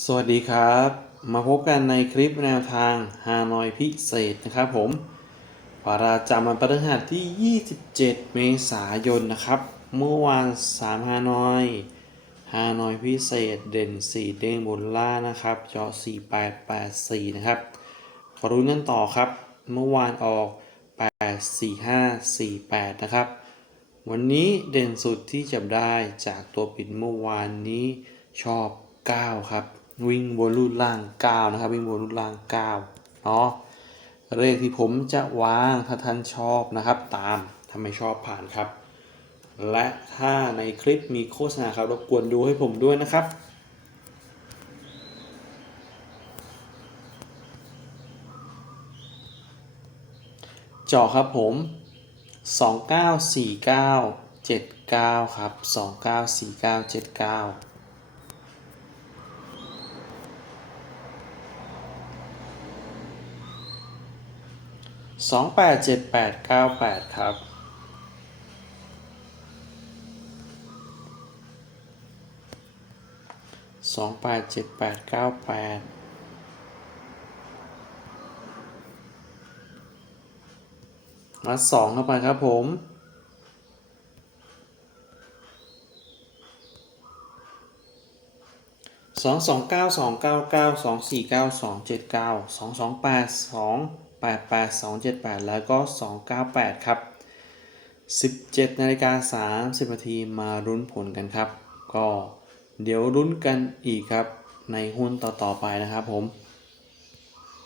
สวัสดีครับ มาพบกันในคลิปแนวทางฮานอยพิเศษนะครับผมวาราจำวันพฤหัสที่ 27 เมษายนนะครับ เมื่อวาน 3 ฮานอยฮานอยพิเศษเด่น 4 เด้งบนล่างนะครับจอ4884 นะครับขอรุ้นกันต่อครับ เมื่อวานออก 84548 นะครับ วันนี้เด่นสุดที่จับได้จากตัวปิดเมื่อวานนี้ชอบ 9 ครับ วิ่งบนรูดล่าง9นะครับ วิ่งบนรูดล่าง9เนาะเลขที่ผมจะวางถ้าท่านชอบนะครับ ตามถ้าไม่ชอบผ่านครับ และถ้าในคลิปมีโฆษณาครับรบกวนดูให้ผมด้วยนะครับเจาะครับผม 294979 ครับ 294979 287898 ครับ287898มาสองเข้าไปครับผมสองสองเก้าสองเก้าเก้าสองสี่เก้าสองเจ็ดเก้าสองสองแปดสอง แปดแปดสองเจ็ดแปดแล้วก็สองเก้าแปดครับสิบเจ็ดนาฬิกาสามสิบนาทีมารุ้นผลกันครับ ก็เดี๋ยวรุ้นกันอีกครับในหุ้นต่อๆไปนะครับผม